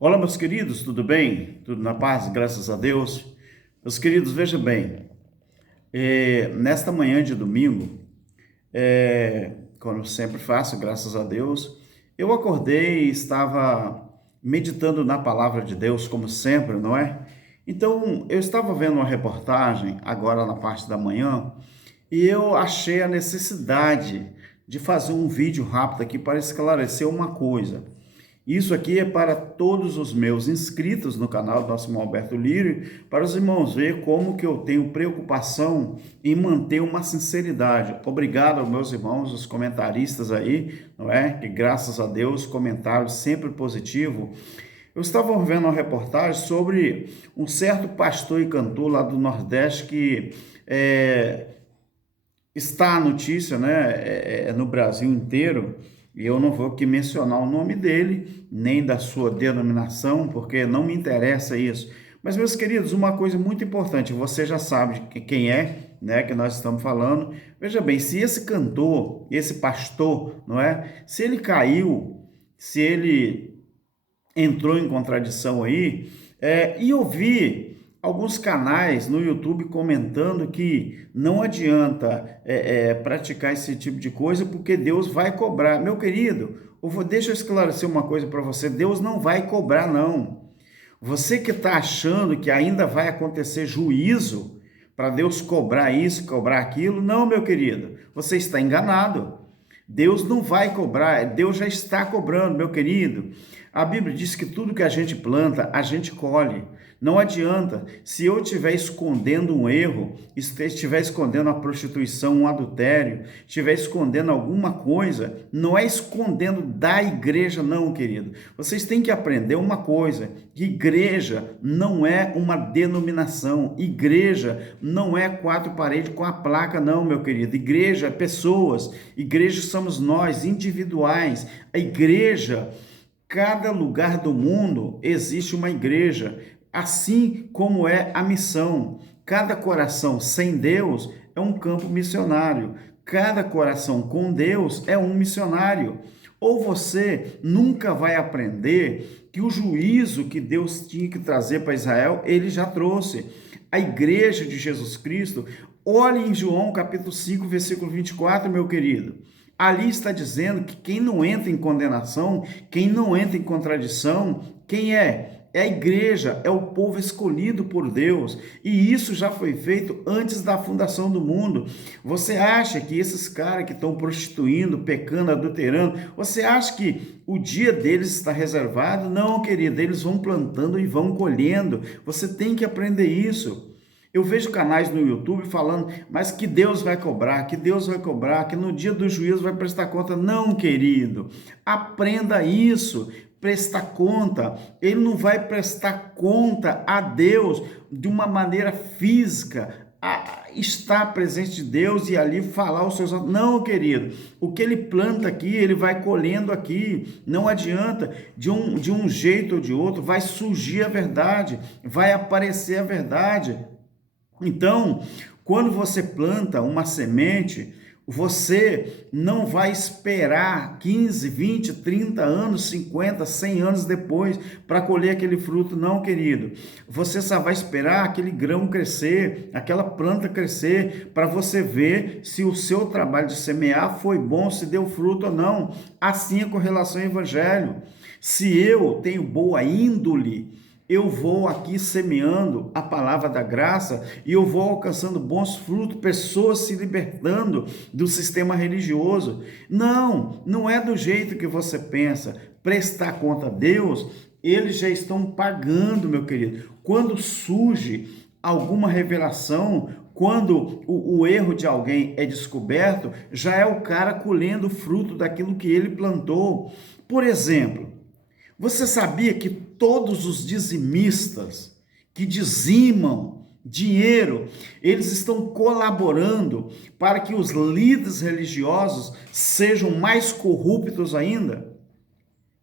Olá, meus queridos, tudo bem? Tudo na paz, graças a Deus. Meus queridos, veja bem, nesta manhã de domingo, como eu sempre faço, graças a Deus, eu acordei e estava meditando na palavra de Deus, como sempre, não é? Então, eu estava vendo uma reportagem agora na parte da manhã e eu achei a necessidade de fazer um vídeo rápido aqui para esclarecer uma coisa. Isso aqui é para todos os meus inscritos no canal do nosso irmão Alberto Lírio, para os irmãos ver como que eu tenho preocupação em manter uma sinceridade. Obrigado aos meus irmãos, os comentaristas aí, não é? Que graças a Deus, comentários sempre positivo. Eu estava vendo uma reportagem sobre um certo pastor e cantor lá do Nordeste que está a notícia, né, no Brasil inteiro, e eu não vou aqui mencionar o nome dele, nem da sua denominação, porque não me interessa isso. Mas, meus queridos, uma coisa muito importante, você já sabe quem é, né, que nós estamos falando. Veja bem, se esse cantor, esse pastor, não é? Se ele caiu, se ele entrou em contradição aí, e eu vi alguns canais no YouTube comentando que não adianta praticar esse tipo de coisa porque Deus vai cobrar. Meu querido, deixa eu esclarecer uma coisa para você: Deus não vai cobrar, não. Você que está achando que ainda vai acontecer juízo para Deus cobrar isso, cobrar aquilo, não, meu querido, você está enganado. Deus não vai cobrar, Deus já está cobrando, meu querido. A Bíblia diz que tudo que a gente planta, a gente colhe. Não adianta, se eu estiver escondendo um erro, estiver escondendo a prostituição, um adultério, estiver escondendo alguma coisa, não é escondendo da igreja, não, querido. Vocês têm que aprender uma coisa: igreja não é uma denominação, igreja não é quatro paredes com a placa, não, meu querido. Igreja é pessoas, igreja somos nós, individuais. A igreja, cada lugar do mundo existe uma igreja, assim como é a missão. Cada coração sem Deus é um campo missionário. Cada coração com Deus é um missionário. Ou você nunca vai aprender que o juízo que Deus tinha que trazer para Israel, ele já trouxe. A igreja de Jesus Cristo, olhe em João capítulo 5, versículo 24, meu querido. Ali está dizendo que quem não entra em condenação, quem não entra em contradição, quem é? É a igreja, é o povo escolhido por Deus, e isso já foi feito antes da fundação do mundo. Você acha que esses caras que estão prostituindo, pecando, adulterando, você acha que o dia deles está reservado? Não, querido, eles vão plantando e vão colhendo. Você tem que aprender isso. Eu vejo canais no YouTube falando, mas que Deus vai cobrar, que Deus vai cobrar, que no dia do juízo vai prestar conta. Não, querido, aprenda isso, prestar conta. Ele não vai prestar conta a Deus de uma maneira física, a estar presente de Deus e ali falar os seus... Não, querido, o que ele planta aqui, ele vai colhendo aqui. Não adianta, de um jeito ou de outro, vai surgir a verdade, vai aparecer a verdade. Então, quando você planta uma semente, você não vai esperar 15, 20, 30 anos, 50, 100 anos depois para colher aquele fruto, não, querido. Você só vai esperar aquele grão crescer, aquela planta crescer, para você ver se o seu trabalho de semear foi bom, se deu fruto ou não. Assim é com relação ao evangelho. Se eu tenho boa índole, eu vou aqui semeando a palavra da graça e eu vou alcançando bons frutos, pessoas se libertando do sistema religioso. Não, não é do jeito que você pensa. Prestar conta a Deus, eles já estão pagando, meu querido. Quando surge alguma revelação, quando o erro de alguém é descoberto, já é o cara colhendo o fruto daquilo que ele plantou. Por exemplo, você sabia que todos os dizimistas que dizimam dinheiro, eles estão colaborando para que os líderes religiosos sejam mais corruptos ainda?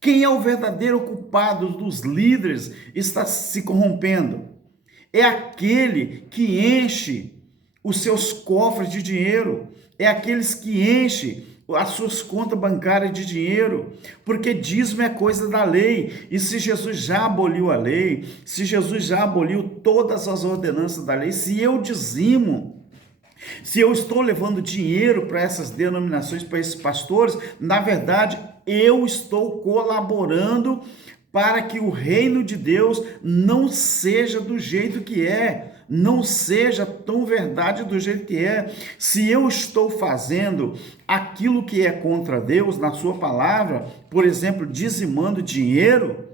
Quem é o verdadeiro culpado dos líderes está se corrompendo? É aquele que enche os seus cofres de dinheiro, é aqueles que enchem as suas contas bancárias de dinheiro, porque dízimo é coisa da lei, e se Jesus já aboliu a lei, se Jesus já aboliu todas as ordenanças da lei, se eu dizimo, se eu estou levando dinheiro para essas denominações, para esses pastores, na verdade, eu estou colaborando para que o reino de Deus não seja do jeito que é, não seja tão verdade do jeito que é. Se eu estou fazendo aquilo que é contra Deus na sua palavra, por exemplo, dizimando dinheiro,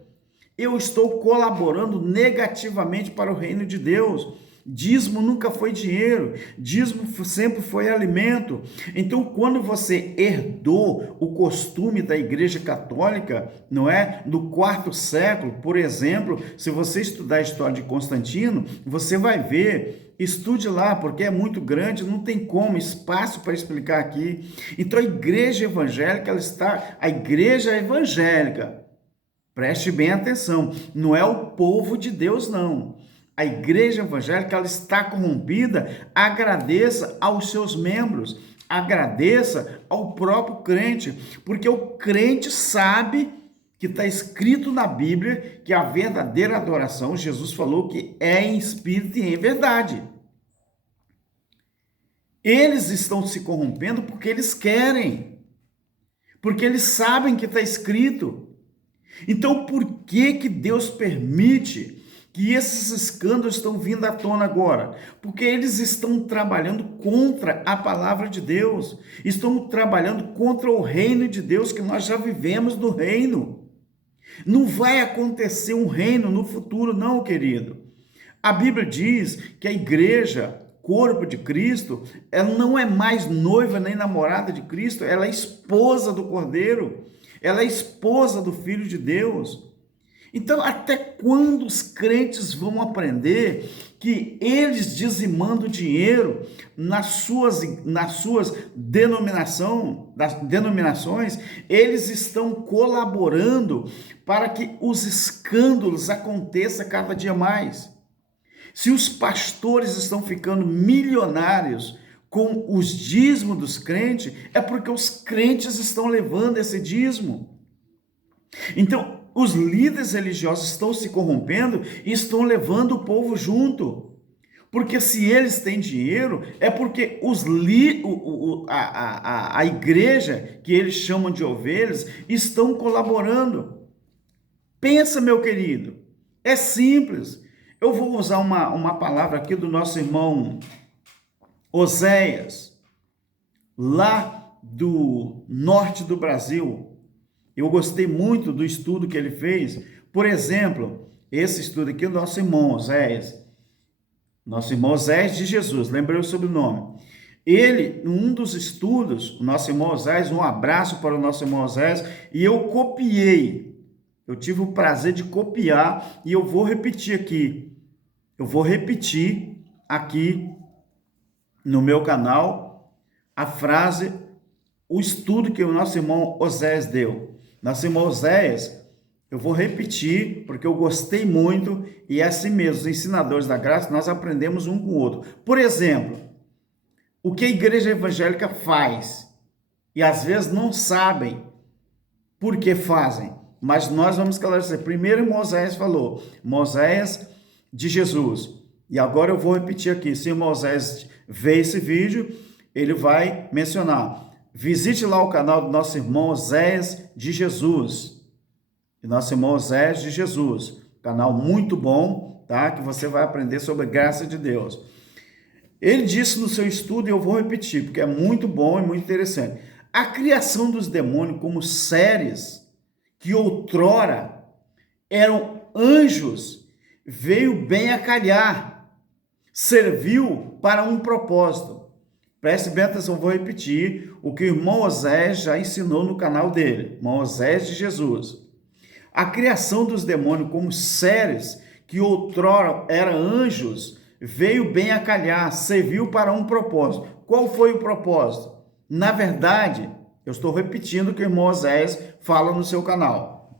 eu estou colaborando negativamente para o reino de Deus. Dízimo nunca foi dinheiro, dízimo sempre foi alimento. Então, quando você herdou o costume da Igreja Católica, não é? No quarto século, por exemplo, se você estudar a história de Constantino, você vai ver, estude lá, porque é muito grande, não tem como, espaço para explicar aqui. Então, a Igreja Evangélica, a Igreja Evangélica, preste bem atenção, não é o povo de Deus, não. A igreja evangélica, ela está corrompida, agradeça aos seus membros, agradeça ao próprio crente, porque o crente sabe que está escrito na Bíblia que a verdadeira adoração, Jesus falou que é em espírito e em verdade. Eles estão se corrompendo porque eles querem, porque eles sabem que está escrito. Então, por que Deus permite que esses escândalos estão vindo à tona agora? Porque eles estão trabalhando contra a palavra de Deus, estão trabalhando contra o reino de Deus, que nós já vivemos no reino. Não vai acontecer um reino no futuro, não, querido. A Bíblia diz que a igreja, corpo de Cristo, ela não é mais noiva nem namorada de Cristo, ela é esposa do Cordeiro, ela é esposa do Filho de Deus. Então, até quando os crentes vão aprender que eles dizimando dinheiro nas suas denominações, eles estão colaborando para que os escândalos aconteçam cada dia mais? Se os pastores estão ficando milionários com os dízimos dos crentes, é porque os crentes estão levando esse dízimo. Então, os líderes religiosos estão se corrompendo e estão levando o povo junto. Porque se eles têm dinheiro, é porque a igreja, que eles chamam de ovelhas, estão colaborando. Pensa, meu querido, é simples. Eu vou usar uma palavra aqui do nosso irmão Oséias, lá do norte do Brasil. Eu gostei muito do estudo que ele fez. Por exemplo, esse estudo aqui, o nosso irmão Oséias de Jesus, lembrei o sobrenome. Ele, num dos estudos, o nosso irmão Oséias, um abraço para o nosso irmão Oséias, e eu copiei. Eu tive o prazer de copiar e eu vou repetir aqui. Eu vou repetir aqui no meu canal a frase, o estudo que o nosso irmão Oséias deu. Nosso irmão Oséias, eu vou repetir, porque eu gostei muito, e é assim mesmo, os ensinadores da graça, nós aprendemos um com o outro. Por exemplo, o que a igreja evangélica faz, e às vezes não sabem por que fazem, mas nós vamos esclarecer. Primeiro Moisés falou, Moisés de Jesus, e agora eu vou repetir aqui, se Moisés vê esse vídeo, ele vai mencionar. Visite lá o canal do nosso irmão Oséias de Jesus. Nosso irmão Oséias de Jesus. Canal muito bom, tá? Que você vai aprender sobre a graça de Deus. Ele disse no seu estudo, e eu vou repetir, porque é muito bom e muito interessante. A criação dos demônios como seres que outrora eram anjos, veio bem a calhar, serviu para um propósito. Preste bem atenção, vou repetir o que o irmão Oséias já ensinou no canal dele, irmão Oséias de Jesus. A criação dos demônios como seres que outrora eram anjos, veio bem a calhar, serviu para um propósito. Qual foi o propósito? Na verdade, eu estou repetindo o que o irmão Oséias fala no seu canal.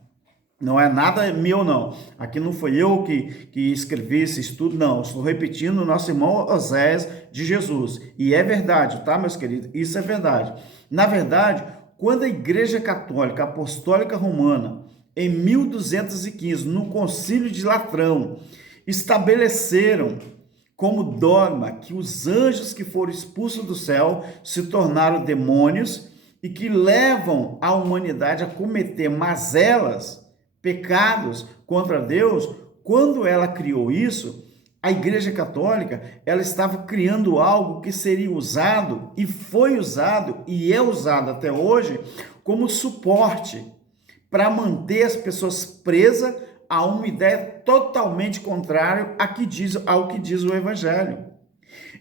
Não é nada meu, não. Aqui não foi eu que escrevi esse estudo, não. Estou repetindo o nosso irmão Oséias de Jesus. E é verdade, tá, meus queridos? Isso é verdade. Na verdade, quando a Igreja Católica Apostólica Romana, em 1215, no Concílio de Latrão, estabeleceram como dogma que os anjos que foram expulsos do céu se tornaram demônios e que levam a humanidade a cometer mazelas, pecados contra Deus. Quando ela criou isso, a Igreja Católica, ela estava criando algo que seria usado e foi usado e é usado até hoje como suporte para manter as pessoas presas a uma ideia totalmente contrária ao que diz o Evangelho.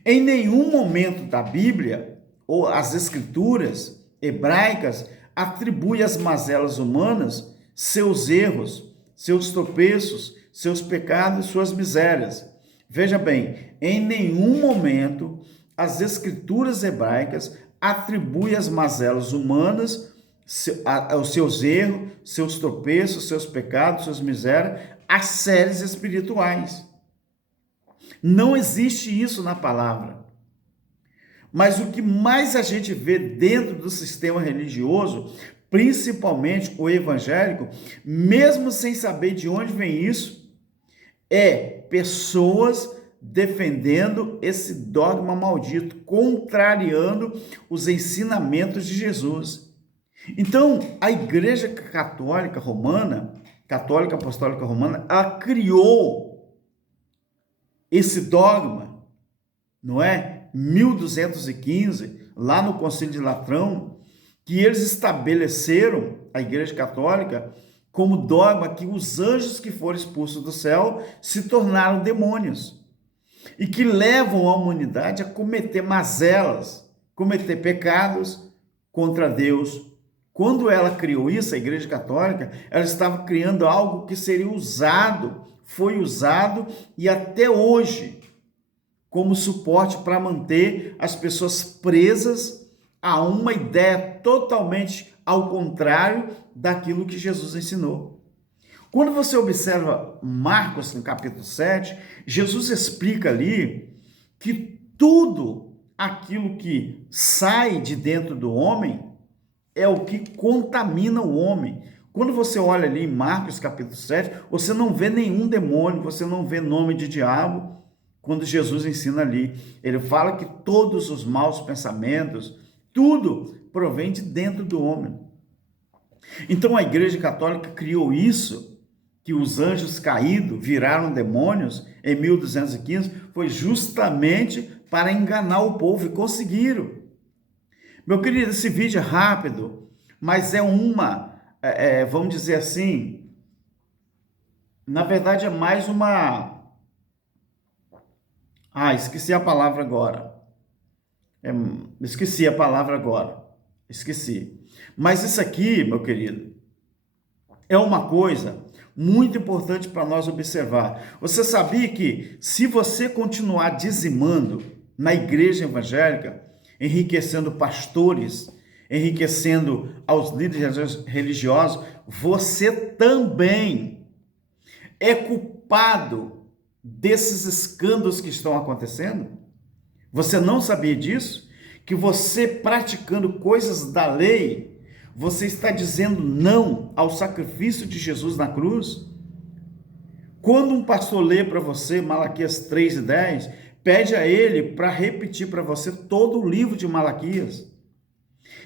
Em nenhum momento da Bíblia ou as Escrituras hebraicas atribui às mazelas humanas seus erros, seus tropeços, seus pecados e suas misérias. Veja bem, em nenhum momento as Escrituras hebraicas atribuem às mazelas humanas os seus erros, seus tropeços, seus pecados, suas misérias, as séries espirituais. Não existe isso na palavra. Mas o que mais a gente vê dentro do sistema religioso, principalmente o evangélico, mesmo sem saber de onde vem isso, é pessoas defendendo esse dogma maldito, contrariando os ensinamentos de Jesus. Então, a Igreja Católica Romana, Católica Apostólica Romana, ela criou esse dogma, não é? 1215, lá no Concílio de Latrão, que eles estabeleceram, a Igreja Católica, como dogma que os anjos que foram expulsos do céu se tornaram demônios e que levam a humanidade a cometer mazelas, cometer pecados contra Deus. Quando ela criou isso, a Igreja Católica, ela estava criando algo que seria usado, foi usado e até hoje como suporte para manter as pessoas presas a uma ideia totalmente ao contrário daquilo que Jesus ensinou. Quando você observa Marcos, no capítulo 7, Jesus explica ali que tudo aquilo que sai de dentro do homem é o que contamina o homem. Quando você olha ali em Marcos capítulo 7, você não vê nenhum demônio, você não vê nome de diabo, quando Jesus ensina ali. Ele fala que todos os maus pensamentos, tudo provém de dentro do homem. Então a Igreja Católica criou isso, que os anjos caídos viraram demônios em 1215, foi justamente para enganar o povo e conseguiram. Meu querido, esse vídeo é rápido, mas é vamos dizer assim, na verdade é mais uma... esqueci a palavra agora. Esqueci a palavra agora. Esqueci. Mas isso aqui, meu querido, é uma coisa muito importante para nós observar. Você sabia que se você continuar dizimando na igreja evangélica, enriquecendo pastores, enriquecendo aos líderes religiosos, você também é culpado desses escândalos que estão acontecendo? Você não sabia disso? Que você praticando coisas da lei, você está dizendo não ao sacrifício de Jesus na cruz? Quando um pastor lê para você Malaquias 3:10, pede a ele para repetir para você todo o livro de Malaquias.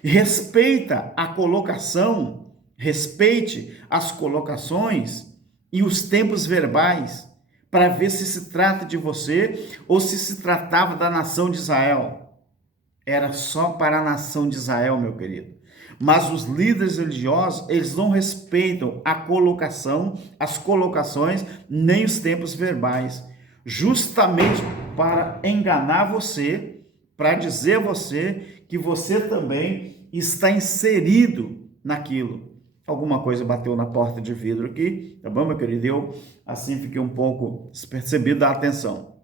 Respeita a colocação, respeite as colocações e os tempos verbais, para ver se se trata de você ou se tratava da nação de Israel. Era só para a nação de Israel, meu querido. Mas os líderes religiosos, eles não respeitam a colocação, as colocações, nem os tempos verbais, justamente para enganar você, para dizer a você que você também está inserido naquilo. Alguma coisa bateu na porta de vidro aqui, tá bom, meu querido? Eu, assim, fiquei um pouco despercebido da atenção.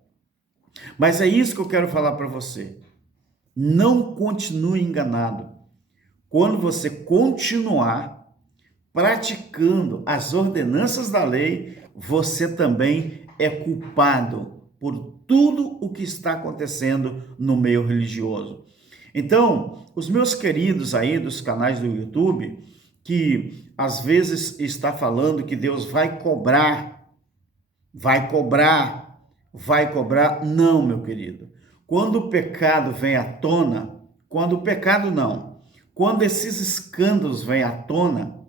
Mas é isso que eu quero falar para você. Não continue enganado. Quando você continuar praticando as ordenanças da lei, você também é culpado por tudo o que está acontecendo no meio religioso. Então, os meus queridos aí dos canais do YouTube, que às vezes está falando que Deus vai cobrar, vai cobrar, vai cobrar. Não, meu querido. Quando o pecado vem à tona, quando o pecado não, quando esses escândalos vêm à tona,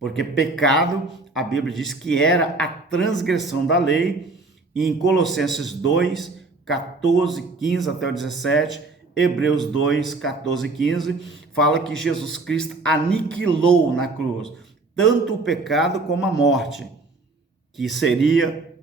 porque pecado, a Bíblia diz que era a transgressão da lei, e em Colossenses 2, 14, 15 até o 17, Hebreus 2, 14 e 15, fala que Jesus Cristo aniquilou na cruz tanto o pecado como a morte, que seria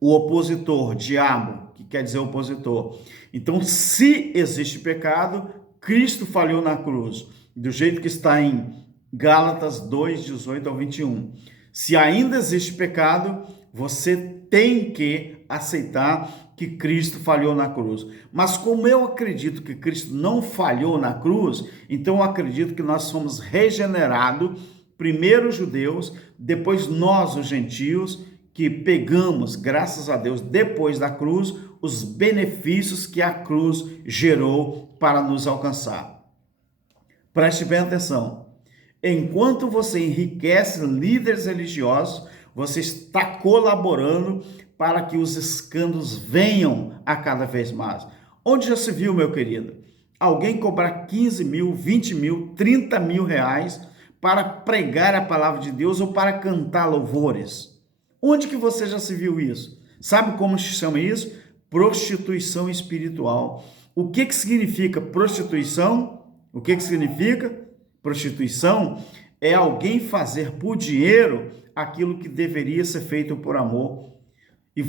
o opositor, diabo, que quer dizer opositor. Então, se existe pecado, Cristo falhou na cruz, do jeito que está em Gálatas 2, 18 ao 21. Se ainda existe pecado, você tem que aceitar que Cristo falhou na cruz. Mas como eu acredito que Cristo não falhou na cruz, então eu acredito que nós somos regenerados, primeiro os judeus, depois nós, os gentios, que pegamos, graças a Deus, depois da cruz, os benefícios que a cruz gerou para nos alcançar. Preste bem atenção. Enquanto você enriquece líderes religiosos, você está colaborando para que os escândalos venham a cada vez mais. Onde já se viu, meu querido, alguém cobrar 15 mil, 20 mil, 30 mil reais para pregar a palavra de Deus ou para cantar louvores? Onde que você já se viu isso? Sabe como se chama isso? Prostituição espiritual. O que significa prostituição? O que significa? Prostituição é alguém fazer por dinheiro aquilo que deveria ser feito por amor. E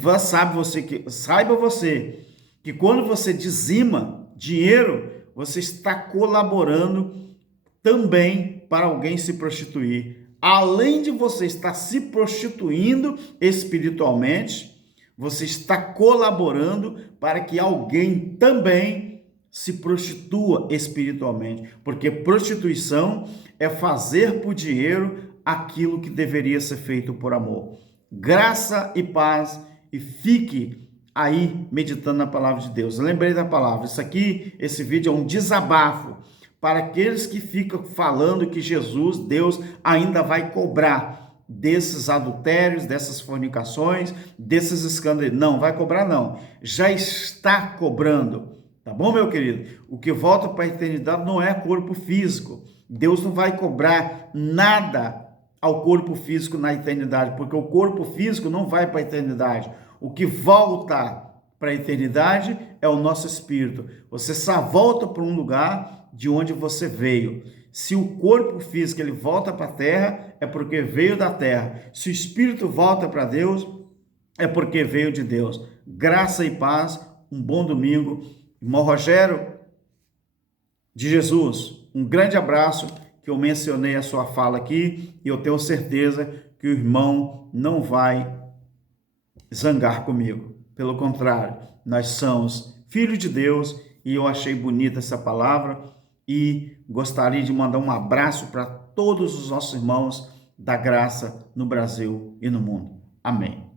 saiba você que quando você dizima dinheiro, você está colaborando também para alguém se prostituir. Além de você estar se prostituindo espiritualmente, você está colaborando para que alguém também se prostitua espiritualmente, porque prostituição é fazer por dinheiro aquilo que deveria ser feito por amor. Graça e paz, e fique aí meditando na palavra de Deus. Lembrei da palavra. Esse vídeo é um desabafo para aqueles que ficam falando que Jesus, Deus, ainda vai cobrar desses adultérios, dessas fornicações, desses escândalos. Não, vai cobrar não. Já está cobrando. Tá bom, meu querido? O que volta para a eternidade não é corpo físico. Deus não vai cobrar nada ao corpo físico na eternidade, porque o corpo físico não vai para a eternidade. O que volta para a eternidade é o nosso espírito. Você só volta para um lugar de onde você veio. Se o corpo físico ele volta para a terra, é porque veio da terra. Se o espírito volta para Deus, é porque veio de Deus. Graça e paz, um bom domingo. Irmão Rogério de Jesus, um grande abraço, que eu mencionei a sua fala aqui, e eu tenho certeza que o irmão não vai zangar comigo. Pelo contrário, nós somos filhos de Deus, e eu achei bonita essa palavra, e gostaria de mandar um abraço para todos os nossos irmãos da graça no Brasil e no mundo. Amém.